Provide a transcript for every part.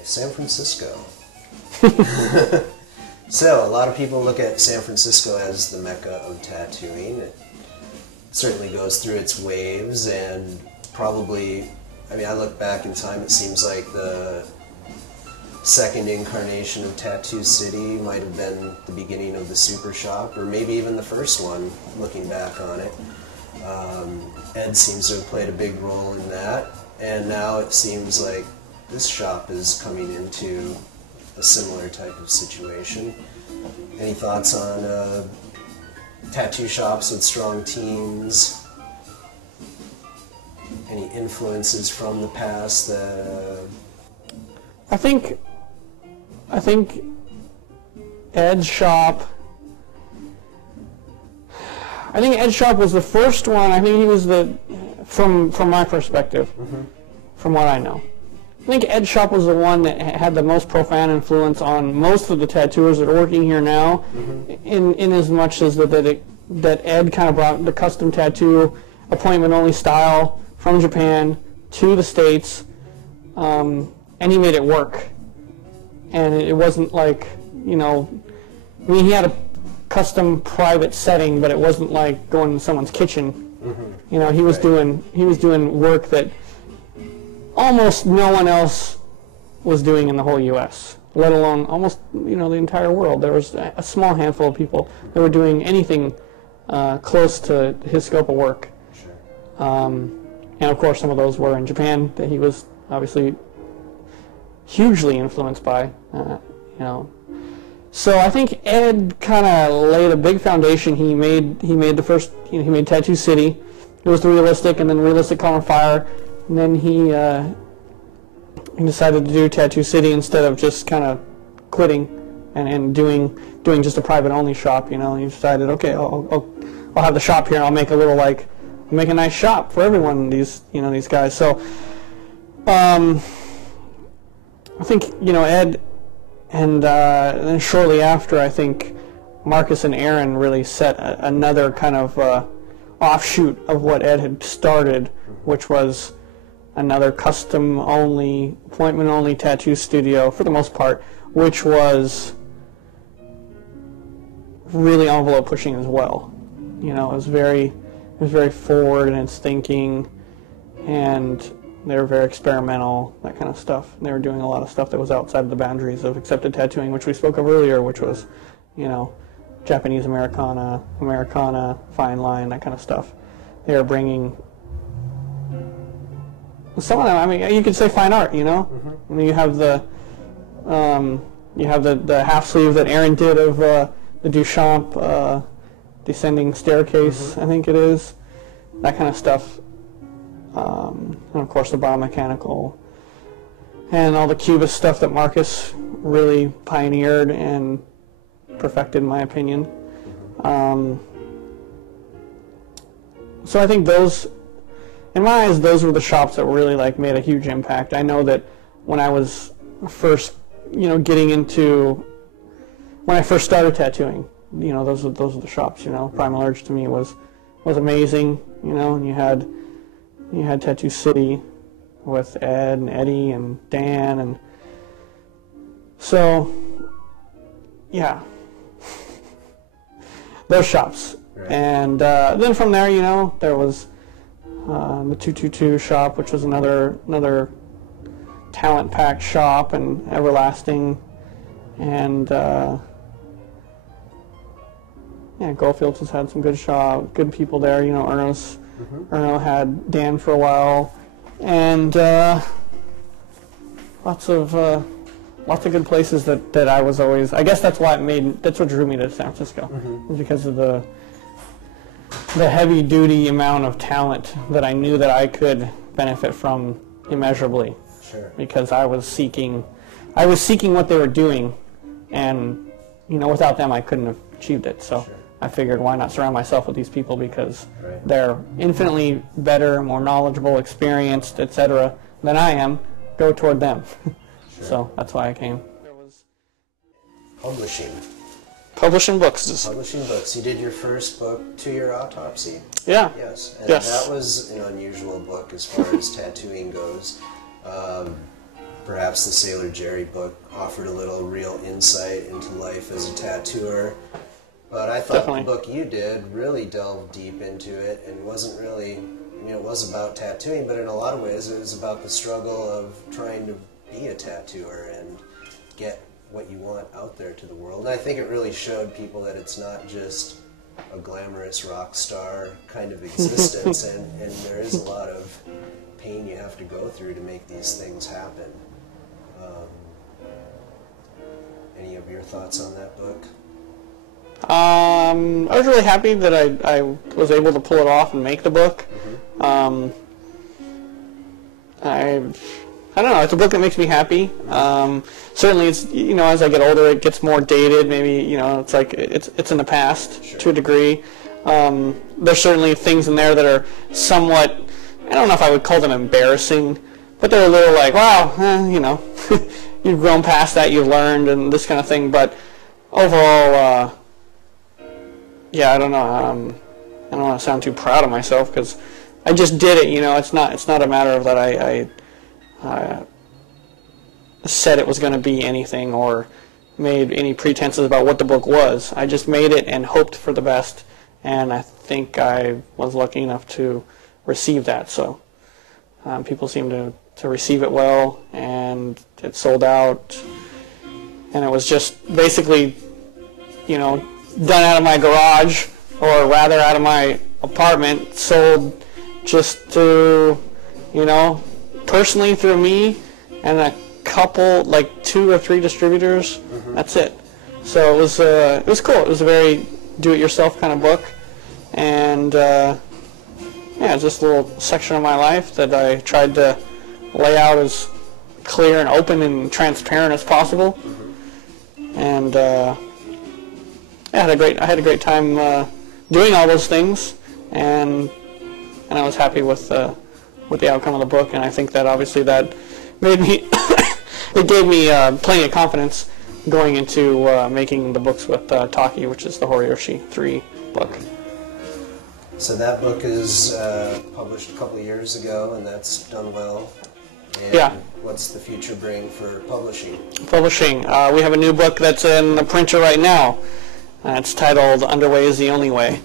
Okay, San Francisco. So, a lot of people look at San Francisco as the mecca of tattooing. It certainly goes through its waves, and probably, I mean, I look back in time, it seems like the second incarnation of Tattoo City might have been the beginning of the Super Shop, or maybe even the first one, looking back on it. Ed seems to have played a big role in that, and now it seems like this shop is coming into a similar type of situation. Any thoughts on tattoo shops with strong teams? Any influences from the past that... I think Ed's shop. I think Ed's shop was the first one. I think he was from my perspective, from what I know. I think Ed's shop was the one that had the most profound influence on most of the tattooers that are working here now, in as much as that Ed kind of brought the custom tattoo appointment-only style from Japan to the States, and he made it work. And it wasn't like, you know, I mean, he had a custom private setting, but it wasn't like going in someone's kitchen. You know, he was doing work that almost no one else was doing in the whole U.S., let alone almost, you know, the entire world. There was a small handful of people that were doing anything close to his scope of work. And of course, some of those were in Japan that he was obviously hugely influenced by, you know. So I think Ed kind of laid a big foundation. He made the first, you know, he made Tattoo City. It was the Realistic, and then Realistic caught on fire, and then he decided to do Tattoo City instead of just kind of quitting and doing just a private only shop. You know, he decided, okay, I'll have the shop here, and I'll make a little make a nice shop for everyone. These guys. So I think, you know, Ed. And then shortly after, I think Marcus and Aaron really set another kind of offshoot of what Ed had started, which was another custom-only, appointment-only tattoo studio, for the most part, which was really envelope-pushing as well. You know, it was very forward in its thinking, and they were very experimental, that kind of stuff. And they were doing a lot of stuff that was outside of the boundaries of accepted tattooing, which we spoke of earlier, which was, you know, Japanese Americana, fine line, that kind of stuff. They were bringing some of them. I mean, you could say fine art, you know. I mean, you have the half sleeve that Aaron did of the Duchamp descending staircase, I think it is, that kind of stuff. And of course the biomechanical and all the cubist stuff that Marcus really pioneered and perfected, in my opinion. So I think those, in my eyes, those were the shops that really made a huge impact. I know that when I was first, you know, when I first started tattooing, you know, those are the shops. You know, Primal Urge to me was amazing. You know, and you had Tattoo City with Ed and Eddie and Dan, and so, yeah, those shops. Right. And then from there, you know, there was the 222 shop, which was another talent-packed shop, and Everlasting, and yeah, Goldfields has had some good people there. You know, Erno had Dan for a while, and lots of good places that I was always. I guess that's what drew me to San Francisco, because of the heavy duty amount of talent that I knew that I could benefit from immeasurably. Sure. Because I was seeking what they were doing, and you know, without them I couldn't have achieved it. So. Sure. I figured, why not surround myself with these people, because they're infinitely better, more knowledgeable, experienced, etc. than I am. Go toward them. Sure. So that's why I came. There was publishing books. Publishing books. You did your first book, To Your Autopsy. Yeah. Yes. And yes. That was an unusual book as far as tattooing goes. perhaps the Sailor Jerry book offered a little real insight into life as a tattooer. But I thought Definitely. the book you did really delved deep into it and wasn't really, I mean, it was about tattooing, but in a lot of ways it was about the struggle of trying to be a tattooer and get what you want out there to the world. And I think it really showed people that it's not just a glamorous rock star kind of existence, and there is a lot of pain you have to go through to make these things happen. Any of your thoughts on that book? I was really happy that I was able to pull it off and make the book. I don't know, it's a book that makes me happy. Certainly, it's, you know, as I get older, it gets more dated. Maybe, you know, it's like it's in the past. Sure. To a degree. There's certainly things in there that are somewhat, I don't know if I would call them embarrassing, but they're a little like, wow, you know, you've grown past that, you've learned, and this kind of thing. But overall, yeah, I don't know. I don't want to sound too proud of myself because I just did it. You know, it's not a matter of that I said it was going to be anything or made any pretenses about what the book was. I just made it and hoped for the best, and I think I was lucky enough to receive that. So people seem to receive it well, and it sold out, and it was just basically, you know, done out of my garage, or rather out of my apartment, sold just through, you know, personally through me and a couple, like 2 or 3 distributors. That's it. So it was cool. It was a very do-it-yourself kind of book, and yeah, it's just a little section of my life that I tried to lay out as clear and open and transparent as possible. And yeah, I had a great time doing all those things, and I was happy with the outcome of the book. And I think that obviously that made me it gave me plenty of confidence going into making the books with Taki, which is the Horiyoshi 3 book. So that book is published a couple of years ago, and that's done well. And yeah. What's the future bring for publishing? Publishing. We have a new book that's in the printer right now. It's titled "Underway is the Only Way."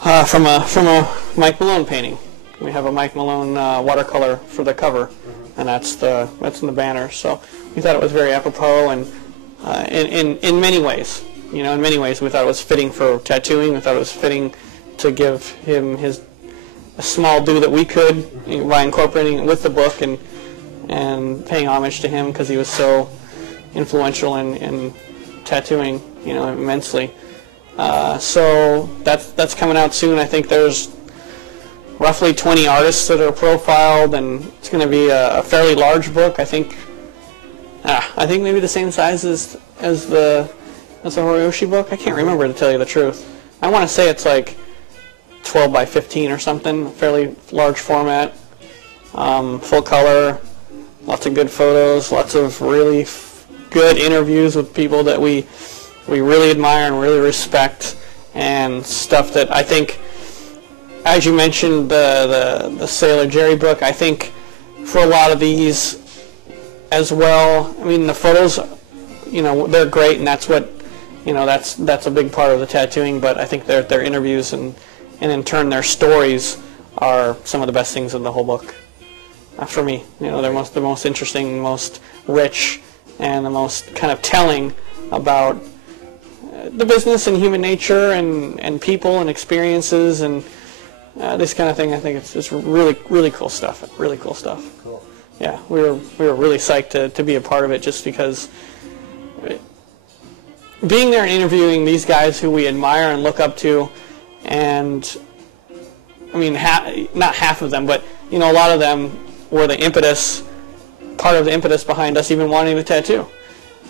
From a Mike Malone painting. We have a Mike Malone watercolor for the cover, and that's in the banner. So we thought it was very apropos, and in many ways, you know, in many ways we thought it was fitting for tattooing. We thought it was fitting to give him a small due that we could by incorporating it with the book and paying homage to him because he was so influential in tattooing, you know, immensely. So that's coming out soon. I think there's roughly 20 artists that are profiled, and it's going to be a fairly large book. I think maybe the same size as the Horiyoshi book. I can't remember, to tell you the truth. I want to say it's like 12 by 15 or something, fairly large format, full color, lots of good photos, lots of really good interviews with people that we really admire and really respect, and stuff that I think, as you mentioned, the Sailor Jerry book, I think for a lot of these as well, I mean, the photos, you know, they're great, and that's what, you know, that's a big part of the tattooing, but I think their interviews and in turn their stories are some of the best things in the whole book. For me, you know, they're the most interesting, most rich, and the most kind of telling about the business and human nature and people and experiences and this kind of thing. I think it's really, really cool stuff. Really cool stuff. Cool. Yeah, we were really psyched to be a part of it, just because being there and interviewing these guys who we admire and look up to, and I mean, not half of them, but you know, a lot of them were part of the impetus behind us even wanting to tattoo.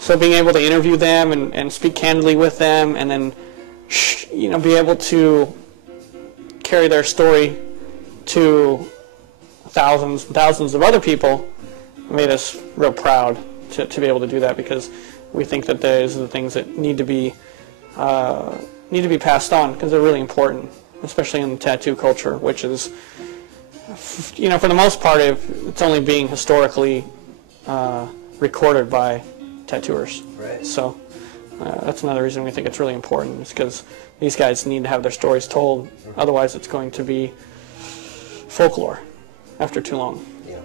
So being able to interview them and speak candidly with them, and then, you know, be able to carry their story to thousands and thousands of other people made us real proud to be able to do that, because we think that those are the things that need to be passed on, because they're really important, especially in the tattoo culture, which is, you know, for the most part, it's only being historically recorded by tattooers. Right. So that's another reason we think it's really important, is because these guys need to have their stories told. Otherwise, it's going to be folklore after too long. Yeah.